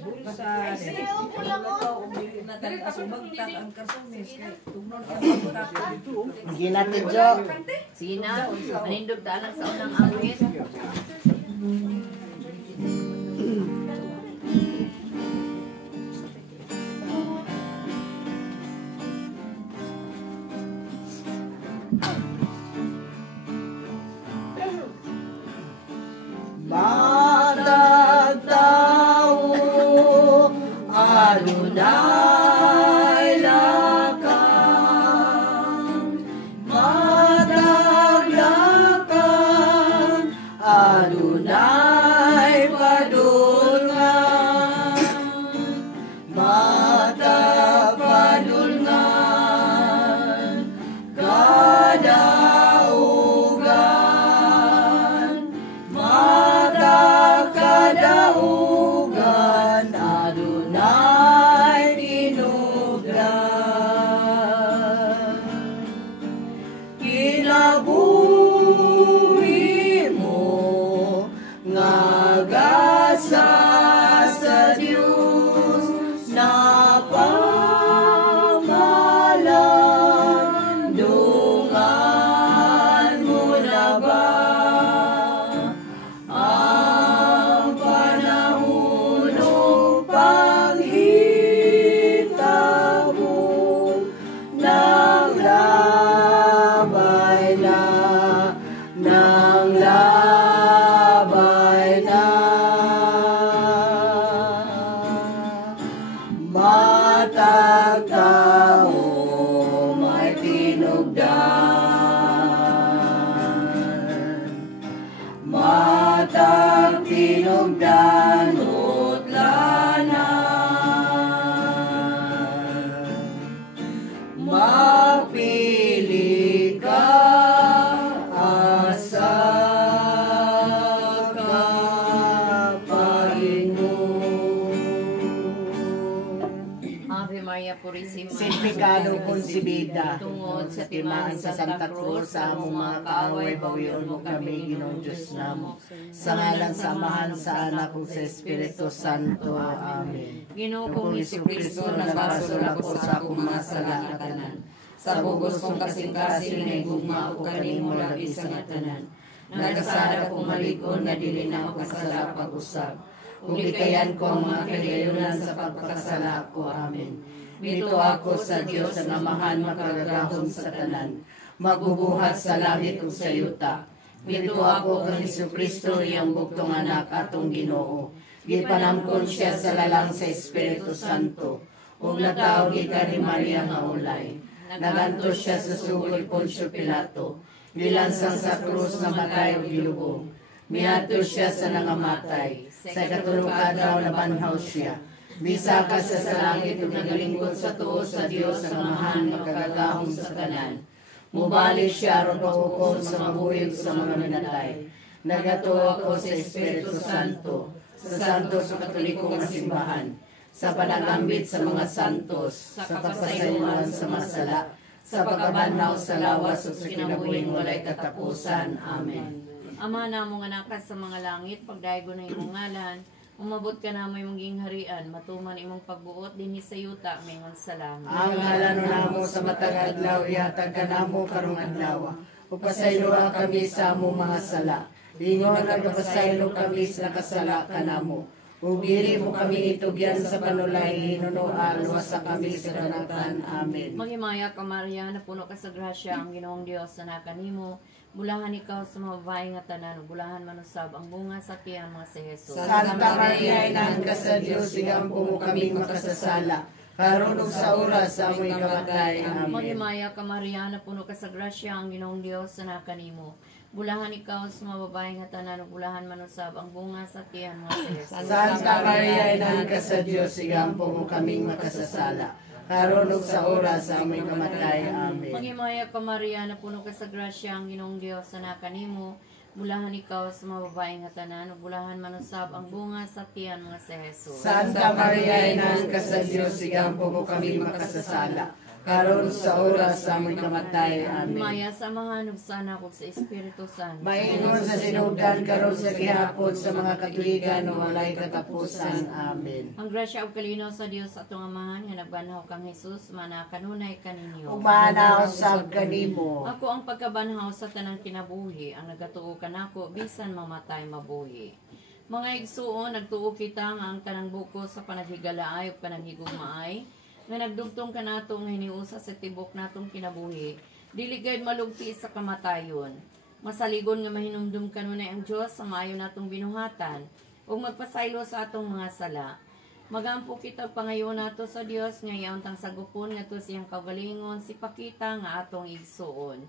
bulsa, Hindi natin, Jo. Sige na, manindog daanan sa unang awit. Matag tao, Adonai lakang. Matag lakang, Adonai padulngan. Matag padulngan, kadaugan. Kadaugan, Adonai tinubdan. Kinabuhi mo ngagasa sa Diyos na pangalan. Dungan mo na ba matag tao may tinugdan. Matag tinugdan utlanan. Magpili ka asa ka Ave Maria Purisima, Sin pecado concebida, tungod sa timaan sa Santa Cruz, sa among mga kaaway, bawion mo kami, Ginoong Diyos namo. Sa ngalan sa Amahan, sa Anak, ug sa Espiritu Santo. Amen. Ginoo kong Jesucristo, nagbasol ako sa akong mga sala nga tanan. Sa bugos kong kasing-kasing na igugma o kanimo labi sa nga tanan. Nagasada kong maligon na dili na ako kasala pag-usab. Ug likayan ko ang mga kagayunan sa pagpakasala ko. Amen. Bito ako sa Dios ang Amahan makagagahom sa tanan. Magbubuhat sa langit ug sa yuta. Bito ako kang Jesucristo iyang buktong anak atong Ginoo. Gipanamkon siya sa lalang sa Espiritu Santo. Ug natawag ika ni Maria nga ulay. Nagantos siya sa sugod Poncio Pilato. Gilansang sa krus na matay ug gilubong. Miadto siya sa nangamatay. Sa katulong adlaw nabanhaw siya. Bisaka siya sa langit ug nagalingkod sa tuo sa Dios ang Amahan makagagahom sa tanan. Mubalik siya aron paghukom sa mabuhig sa mga minatay. Nagatuo ako sa Espiritu Santo, sa santo sa katolikong simbahan, sa panagambit sa mga santos, sa kapasayuan sa masala, sa pagkabanhaw sa lawas ug sa kinabuhing walay katapusan. Amen. Ama namong anak ka sa mga langit, pagdaygo na imong ngalan, umabot ka na mo'y maging harian, matuman imong pagbuot dinhi sa yuta, mingon salamat. Ang ngalan namo sa matag adlaw, ihatag ka namo karong adlaw. Upasayloa kami sa among mga sala. Ingon nagpasaylo kami sa nakasala ka namo. Ug dili mo kami itugyan sa panulay, hinunoan, wasa kami sa kanatan. Amen. Maghimaya ka Maria, na puno ka sa grasya, ang Ginoong Dios na nakanimo. Bulahan ikaw sa mga babae nga tanan, bulahan manusab ang bunga sa tiyang mga si Jesus. Santa Maria, inahan ka sa Diyos, igampo mo kaming makasasala. Karon ug sa oras sa amoy kamatay. Amen. Maghimaya ka Maria, na puno ka sa grasya, ang Ginoong Dios na nakanimo. Bulahan ikaw sa mga babae nga tanan, bulahan manusab ang bunga sa tiyang mga si Jesus. Santa Maria, inahan ka sa Diyos, igampo mo kaming makasasala. Karon ug sa oras sa aming kamatay. Amen. Maghimaya ka Maria, na puno ka sa grasya, ang Ginoong Dios na nakanimo. Bulahan ikaw sa mga babae nga tanan, bulahan manusab ang bunga sa tiyan mga si Jesus. Santa Maria, inahan ka sa Diyos, igampo mo kaming makasasala. karon sa oras sa aming kamatay. Amen. Maya sa mga nugsana ko sa Espiritu Santo. Maingon sa sinugdan karon sa gihapon sa mga katuigan o walay katapusan. Amen. Ang grasya ug kalinaw sa Dios atong Amahan nga nagbanhaw kang Hesus mana kanunay kaninyo. Umanaw sab kanimo. Ako ang pagkabanhaw sa tanang kinabuhi, ang nagatuo kanako bisan mamatay mabuhi. Mga igsuon, nagtuo kita nga ang tanang buko sa panaghigalaay o panaghigugmaay, nga nagdugtong kanato nga hiniusa sa tibok natong kinabuhi, dili gayud malugti sa kamatayon. Masaligon nga mahinumdum kanunay ang Dios sa maayo natong binuhatan, ug magpasaylo sa atong mga sala. Magampo kita pangayon nato sa Dios nga iyaon tang sagupon ngadto siyang kaugalingon si pakita nga atong igsuon.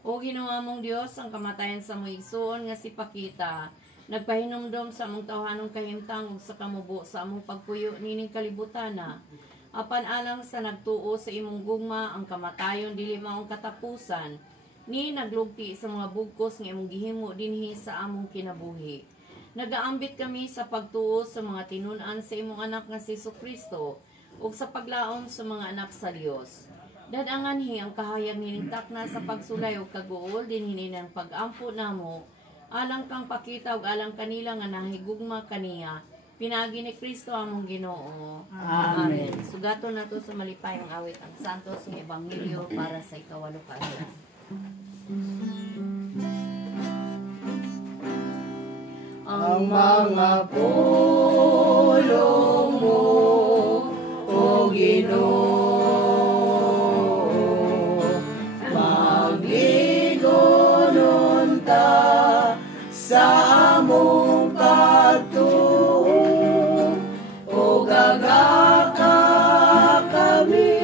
O ginawa mong Dios ang kamatayan sa mong igsuon nga si pakita, nagpahinumdom sa among tawhanong kahimtang ug sa kamubo sa among pagpuyo nining kalibutana. Apan alang sa nagtuo sa imong gugma ang kamatayon dili maong katapusan, ni naglugti sa mga bugkos nga imong gihimo dinhi sa among kinabuhi. Nagaambit kami sa pagtuo sa mga tinun-an sa imong anak nga si Jesucristo ug sa paglaom sa mga anak sa Dios. Dadanganhi ang kahayag nining takna sa pagsulay ug kaguol dinhi ng pag-ampo namo, alang kang pakita ug alang kanila nga nahigugma kaniya. Pinagi ni Kristo among Ginoo. Amen. Sugaton nato sa malipayong awit ang santos nga ebanghelyo para sa ikawalo ka adlaw. Ang mga pulong mo, O Ginoo, magligonon ta sa among pagtuo, o gagaka kami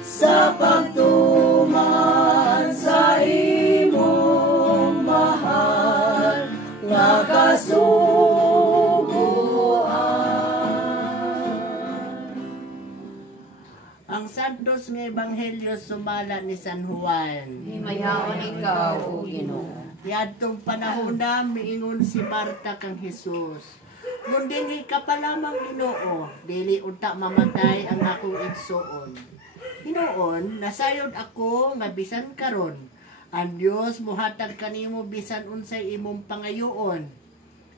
sa pagtuman sa imong mahal nga kasuguan. Ang santos nga ebanghelyo sumala ni San Juan. Himayaon ikaw, O Ginoo. Yadtong panahon na miingon si Marta kang Hesus. Mundinhi ka pa lamang Ginoo, dili unta mamatay ang akong igsuon. Hinoon, nasayod ako nga bisan karon, ang Dios mohatag kanimo bisan unsay imong pangayoon.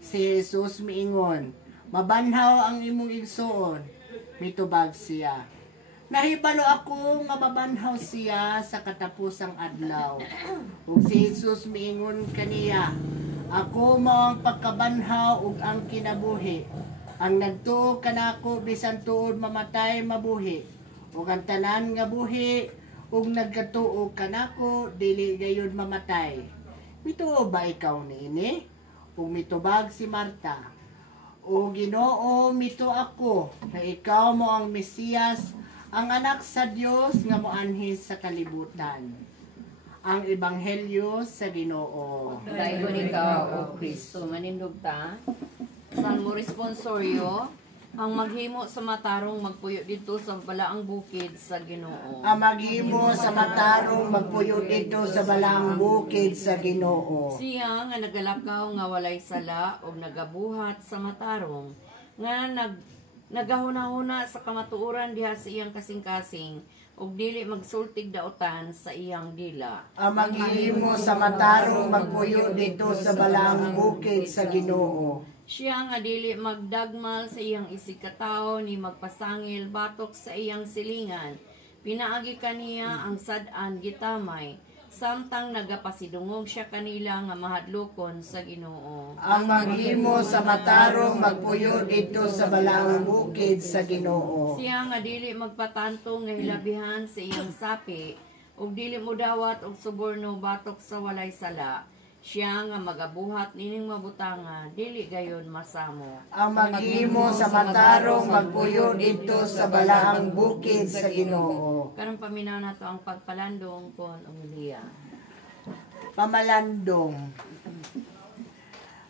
Si Jesus miingon, mabanhaw ang imong igsuon, mitubag siya. Nahibalo ako nga mabanhaw siya sa katapusang adlaw. Ug si Jesus miingon kaniya, ako mo ang pagkabanhaw ug ang kinabuhi. Ang nagtuo kanako bisan tuod mamatay mabuhi. Ug ang tanan nga buhi ug nagkatuo kanako dili gayud mamatay. Mituo ba ikaw niini? Ug mitubag si Marta, O Ginoo, mito ako na ikaw mo ang Mesiyas, ang anak sa Dios nga moanhi sa kalibutan. Ang ebanghelyo sa Ginoo. Dayon ikaw, O Kristo. Manindog ta. Salmo responsorio, ang maghimo sa matarong magpuyo dito sa balaang bukid sa Ginoo. Ang maghimo sa matarong magpuyo dito sa balaang bukid sa Ginoo. Siya nga nagalakaw nga walay sala ug nagabuhat sa matarong nga nagahuna-huna sa kamatuoran diha sa iyang kasing-kasing ug dili magsultig daotan sa iyang dila. Ang maghimo sa matarong magpuyo dito sa balaang bukid sa Ginoo. Siya nga dili magdagmal sa iyang isikataw ni magpasangil batok sa iyang silingan. Pinaagi kaniya ang sad-an gitamay. Samtang nagapasidungog siya kanila nga mahadlokon sa Ginoo. Ang maghimo sa matarong magpuyo dito sa balaang bukid sa Ginoo. Siya nga dili magpatanto nga hilabihan sa iyang sapi, ug dili mudawat og suborno batok sa walay sala. Siya nga magabuhat nining mabutanga, dili gayon masamo. Ang maghimo sa matarong magpuyo dito sa balaang bukid sa Ginoo. Karon paminaw nato ang pagpalandong kon umuliya. Pamalandong.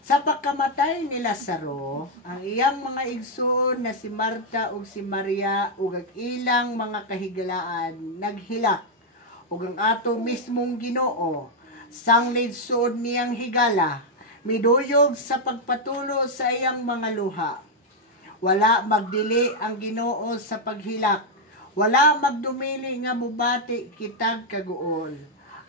Sa pagkamatay ni Lazaro, ang iyang mga igsoon na si Marta ug si Maria ug ang ilang mga kahigalaan naghilak ug ang ato mismong Ginoo sang lidsoon niyang higala miduyog sa pagpatulo sa iyang mga luha. Wala magdili ang Ginoo sa paghilak, Wala magdumili nga mubati kitag kaguol.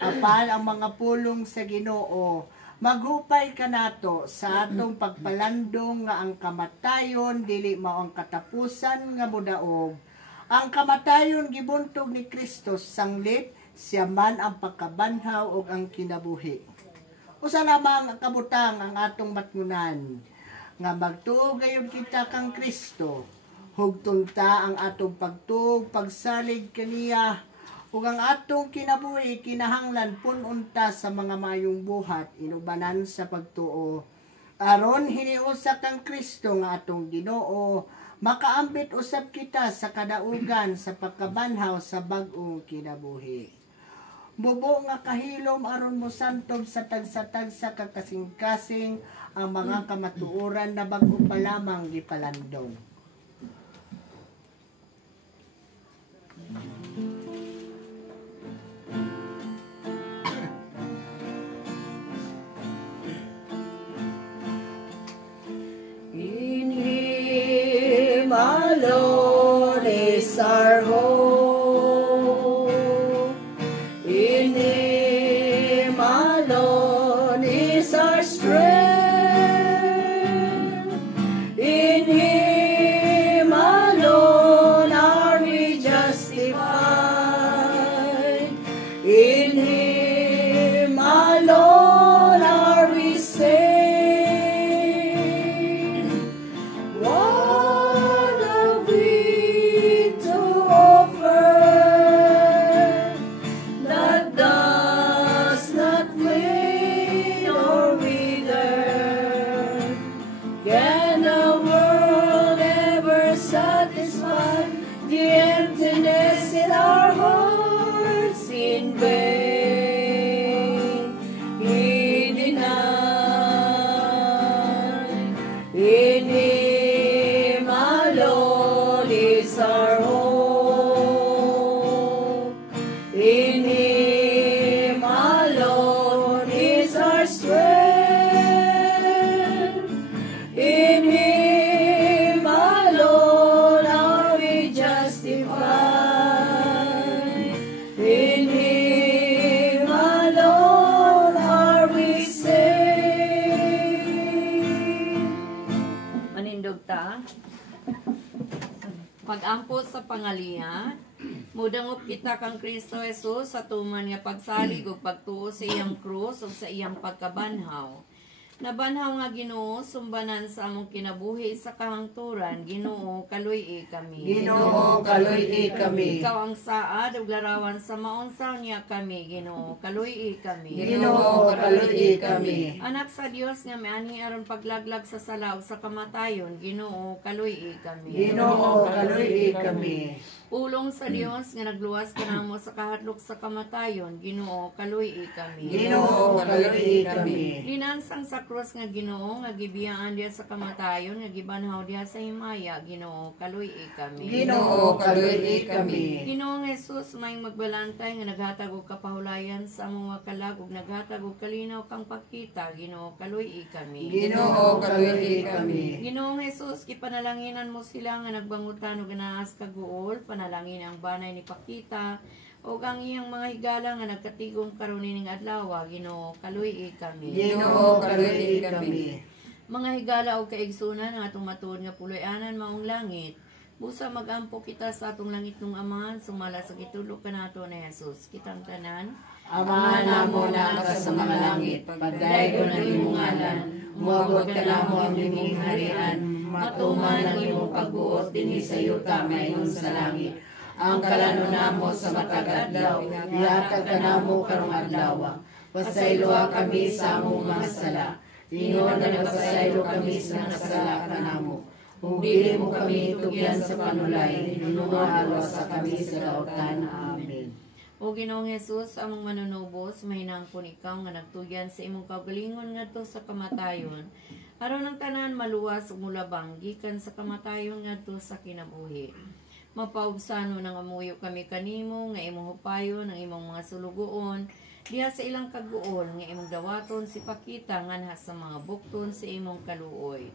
Apan ang mga pulong sa Ginoo, maghupay kanato sa atong pagpalandong nga ang kamatayon dili mao ang katapusan nga modaog. Ang kamatayon gibuntog ni Kristo sanglit, siya man ang pagkabanhaw ug ang kinabuhi. Usa lamang ang kabutang ang atong matngunan nga magtuo gayud kita kang Kristo. Hugton ta ang atong pagtuog, pagsalig kaniya, ug ang atong kinabuhi kinahanglan pununta sa mga mayong buhat, inubanan sa pagtuo. Aron hiniusa kang Kristo nga atong Ginoo, makaambit usab kita sa kadaugan sa pagkabanhaw sa bag-ong kinabuhi. Bubo nga kahilom aron mo santob sa tagsa-tagsa kakasing-kasing ang mga kamatuoran na bag-o pa lamang gipalandong. In Him alone is our hope. In Him alone is our strength. In Him alone are we justified. In Him alone are we saved. What have we to offer that does not fade or wither? Can the world ever satisfy the emptiness in our hearts in vain? He denied. In Him alone is our hope. In Him alone is our strength. In Him alone are we justified. In Him alone are we saved. Manindog ta. Pag-ampo sa pangaliha, mudangop kita kang Kristo Jesus sa tuman nga pagsalig ug pagtuo sa iyang krus ug sa iyang pagkabanhaw. Nabanhaw nga Ginoo, sumbanan sa among kinabuhi sa kahangturan, Ginoo, kaluy kami. Ginoo, kaluy kami. Ikaw ang saad ug larawan sa maunsaw niya kami, Ginoo, kaluy kami. Ginoo, kaluy kami. Anak sa Dios nga mianhi aron paglaglag sa sala ug sa kamatayon, Ginoo, kaluy kami. Ginoo, kaluy kami. Pulong sa Dios nga nagluwas kanamo sa kahadlok sa kamatayon, Ginoo, kaluy kami. Ginoo, kaluy kami. Linansang sa krus nga Ginoo nga gibiyaan diha sa kamatayon nga gibanhaw diha sa himaya, Ginoo, kaluy kami. Ginoo, kaluy kami. Ginoong Jesus, may magbalantay nga naghatag og kapahulayan sa among mga kalag ug naghatag og kalinaw kang pagkita, Ginoo, kaluy kami. Ginoo, kaluy kami. Ginoong Jesus, kipanalanginan mo sila nga nagbangutan og ganaas kaguol, panalangin ang banay ni Pakita, o ang iyang mga higala nga nagkatigong karon ning adlaw, Ginoo, kaluy kami. Ginoo, kaluy kami. Mga higala o kaigsunan nga atong matuod nga puloy-anan maong langit, busa magampo kita sa atong langit nung Amahan, sumala sa gitulog kanato na Jesus. Kitang tanan, Amahan namo na ka sa mga langit, pagdayeg ko ng imong ngalan, muabot ka namo ang imong harian, matuman ang imong pagbuot dinhi sa yuta mayroon sa langit. Ang kalano namo sa matag adlaw, ihatag ka namo karong adlaw. Pasayloa kami sa among mga sala, ingon nga nagpasaylo kami sa mga sala kanamo. Kung dili mo kami tugyan sa panulay, nunuha sa kami sa kautan. Amen. O Ginoong Jesus, among manunubos, mahinangkon ikaw nga nagtugyan sa imong kaugalingon ngadto sa kamatayon. Aron ang tanan maluwas ug mulabang gikan sa kamatayon ngadto sa kinabuhi. Mapaubsano nang amuyo kami kanimo nga imong hupayon ang imong mga sulugoon diha sa ilang kaguol nga imong dawaton si Pakita nganha sa mga bukton sa imong kaluoy.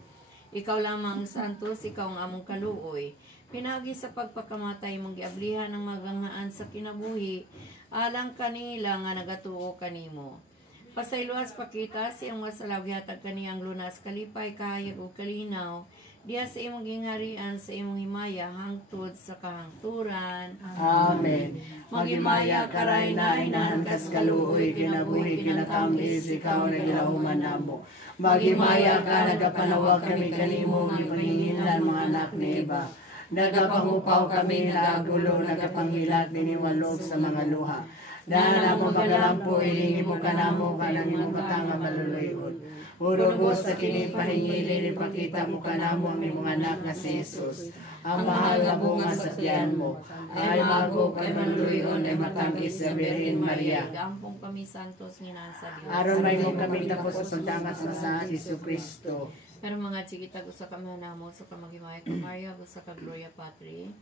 Ikaw lamang santos, ikaw ang among kaluoy. Pinagi sa pagpakamatay mong giablihan ang magangaan sa kinabuhi, alang kanila nga nagatuo kanimo. Pasayloas pakita siyang masalaw gihatag kaniyang lunas kalipay kahayag ug kalinaw, diya sa imong gingharian sa imong himaya hangtod sa kahangturan. Amen. Magimaya karay na inahan kas kaluoy kinabuhi kinatamis ikaw na gilahuman namo. Magimaya ka nagapanawag kami kanimo gipanginlan mga anak ni Eva. Nagapangupaw kami nagagulo nagapanghilat niniwalog sa mga luha. Dahil mo magalampo ilingi mo kanamo kanang imong matanga maluluyon. Urugos sa kini pahingili ipakita mo kanamo ang imong anak na si Jesus. Ang mahal na bunga sa tiyan mo ay magok ay manluyon ay matangis sa Birhen Maria. Gampong kami santos nginasa Dios. Aron may mo kami tapos sa pagdamas na sa Jesu Kristo. Pero mga chikitag usa ka manamo sa kamagimay ka Maria usa ka Gloria Patri.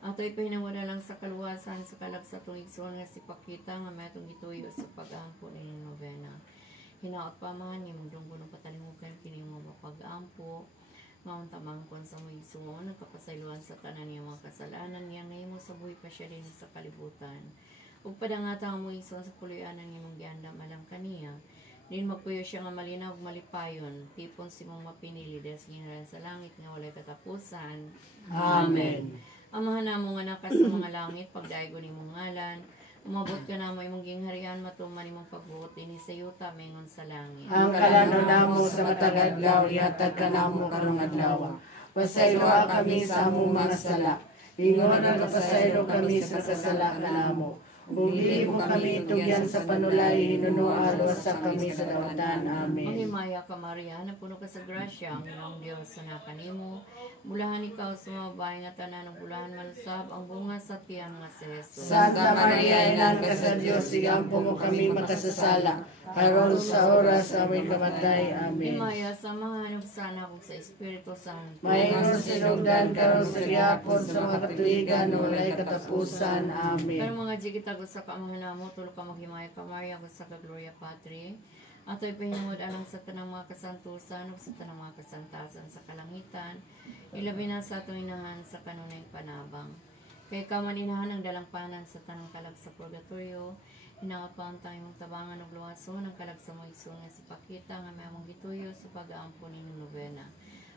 Ato'y pahinawala lang sa kaluwasan sa kalag sa tungigson nga si Pakita nga may itong gituyo sa pag-aampo ng novena. Hinaot pa man, yung mundong gunong patalimukan, kini mo mapag-ampo, mauntamangkon sa mga igsoon, nagkapasayluan sa tanan niya mga kasalanan niya, ngayon mo sa buhay pa siya rin sa kalibutan. Ug padangata ang mga igsoon sa kulianan niya mong gianda malang kaniya, din magpuyo siya nga malinaw ug malipayon, tipon si mong mapinili dahil ginharan sa langit nga walay katapusan. Amen. Amahan na mo nga nakas sa mga langit, pagdaigo ni mong ngalan, umabot ka na mo imong gingharian, matuman imong pagbuot din sa yuta, mengon sa langit. Ang kalano namo sa matag adlaw ihatag ka namo karong adlaw. Pasaylo kami sa among mga sala. Ingon ang pasaylo kami sa kasala namo. Ug dili mo kami tugyan sa panulay hinunualo sa kami sa dawatan. Amen. Magimaya ka Maria, na puno ka sa grasya, ang Ginoong Dios sa kanimo. Bulahan ikaw sa mga babae nga tanan, ng bulahan malusab ang bunga sa tiyan nga si Jesus. Santa Maria, inan ka sa Dios, sigampo mo kami makasasala. Haron sa oras sa aming kamatay. Amen. Himaya, samahan ug sana kung sa Espiritu Santo. Maayong sinugdan karon sa gihapon sa mga katuigan walay katapusan. Amen. Pero mga jigitag sa kaamahan mo, tulog ka maghimaya ka Maria, sa ka Gloria Patri. Ato'y pahinungod alang sa tanang mga kasantusan o sa tanang mga kasantasan sa kalangitan. Ilabi na sa atong inahan sa kanunay panabang. Kaya kamalinahan ang dalangpanan sa tanang kalag sa purgatorio. Hinangat pa ang tayong tabangan o luwason ang kalag sa mga igsoon nga si Pakita nga may among gituyo sa pag-aampo ni novena.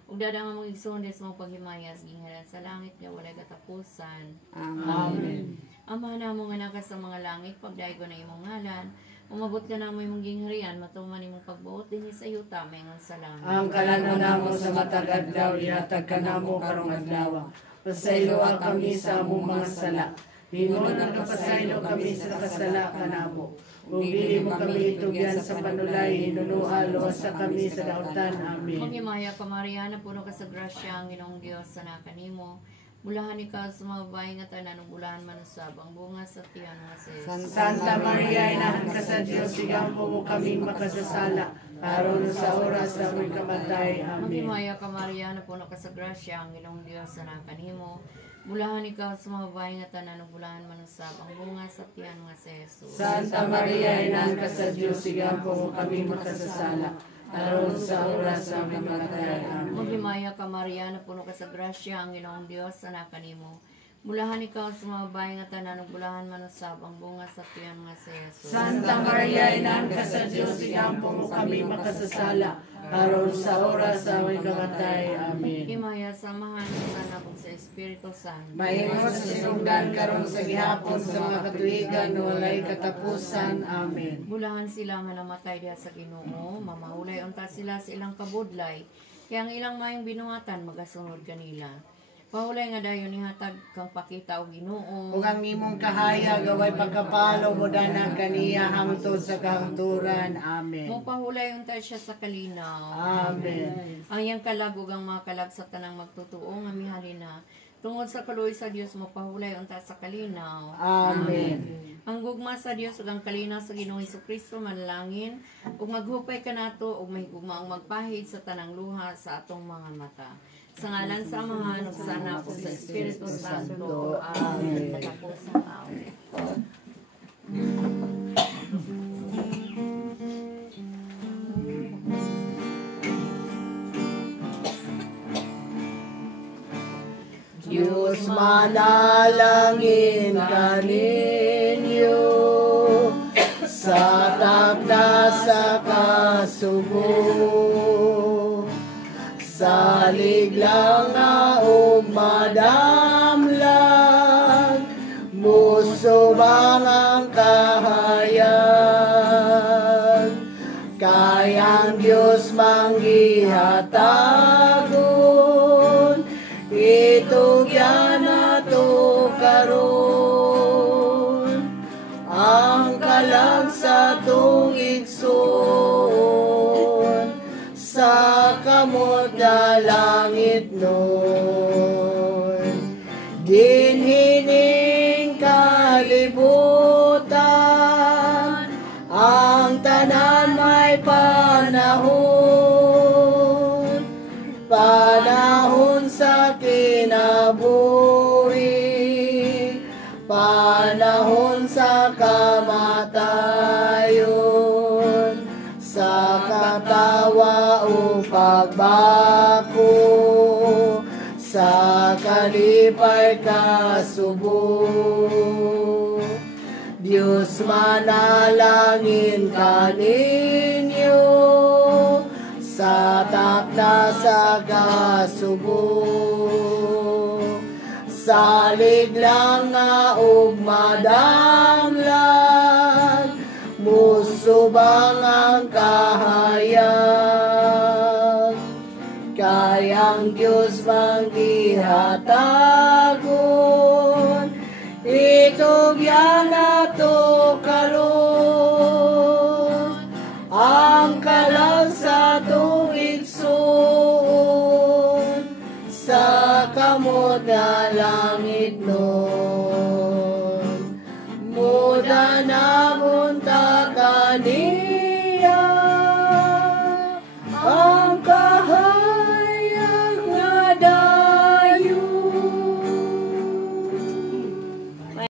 Ug dadang among igsoon des mong paghimayas ginharan sa langit nga walay katapusan. Amen. Amahan na mo nga nakas sa mga langit, pagdaigo na imong ngalan, umabot ka na mo imong gingharian, matuman imong pagbuot din sa yuta, mengon sa langit. Ang kalano namo sa matag adlaw ihatag ka namo karong adlaw. Pasaylo kami sa among mga sala. Ingon ang kapasaylo kami sa kasala kanamo. Ug dili mo kami itugyan sa panulay hinunualo sa kami sa dawtan. Amen. Maghimaya ka Maria, na puno ka sa grasya, ang Ginoong Dios sa kanimo. Bulahan ikaw sa mga babae nga tanan, ug bulahan manusab ang bunga sa tiyan nga si Jesus. Santa Maria, inahan ka sa Dios, sigampo mo kami makasasala. Aron sa oras sa aming kamatay. Amen. Maghimaya ka Maria, na puno ka sa grasya, ang Ginoong Dios sa kanimo. Bulahan ikaw sa mga babae nga tanan, ug bulahan manusab ang bunga sa tiyan nga si Jesus. Santa Maria, inahan ka sa Dios, sigampo mo kami makasasala. Aron sa oras sa aming kamatay. Amen. Maghimaya ka Maria, na puno ka sa grasya, ang Ginoong Dios sa kanimo. Bulahan ikaw sa mga babae nga tanan, ug bulahan manusab ang bunga sa tiyan nga si Jesus. Santa Maria, inahan ka sa Dios, sigampo mo kami makasasala. Aron sa oras sa aming kamatay. Amen. Himaya, samahan sana kung sa Espiritu Santo. Maayong sinugdan karon sa gihapon sa mga katuigan walay katapusan. Amen. Bulahan sila nga namatay diha sa Ginoo, mamahulay unta sila sa ilang kabudlay, kaya ang ilang mayong binuhatan magasunod kanila. Pahulay nga dayon nihatag kang Pakita o Ginoo. Ug ang imong kahaya gaway pagkapalo mo danang kaniya hangtod sa kahangturan. Amen. Mo pahulay unta siya sa kalinaw. Amen. Ang iyang kalag ug ang mga kalag sa tanang magtutuo nga mihalina. Tungod sa kaluoy sa Dios mo pahulay unta sa kalinaw. Amen. Ang gugma sa Dios ug ang kalinaw sa Ginoong Hesukristo manalangin ug maghupay kanato ug mahigugma ang magpahid sa tanang luha sa atong mga mata. Sa ngalan sa Amahan ug sa Anak ug sa Espiritu Santo. Amen. Katapos ang awit. Diyos manalangin kaninyo sa takda sa kasubo. Salig lang nga o madamlag, musubang ang kahayag. Kayang Diyos manggihatagon, itugyan na to karon. Ang kalag sa tong igsoon, sa kamot na langit nun. Dinhining kalibutan, ang tanan may panahon, panahon sa kinabuhi, panahon sa kamatayon, sa katawa o pagbako, sa kalipay kasubo. Diyos manalangin kaninyo sa takda sa kasubo. Salig lang nga og madamlag, musubang ang kahayag. Kayang Diyos manggihatagon, itugyan na to karon. Ang kalag sa tuwig suon, sa kamot na langit nun. Muda na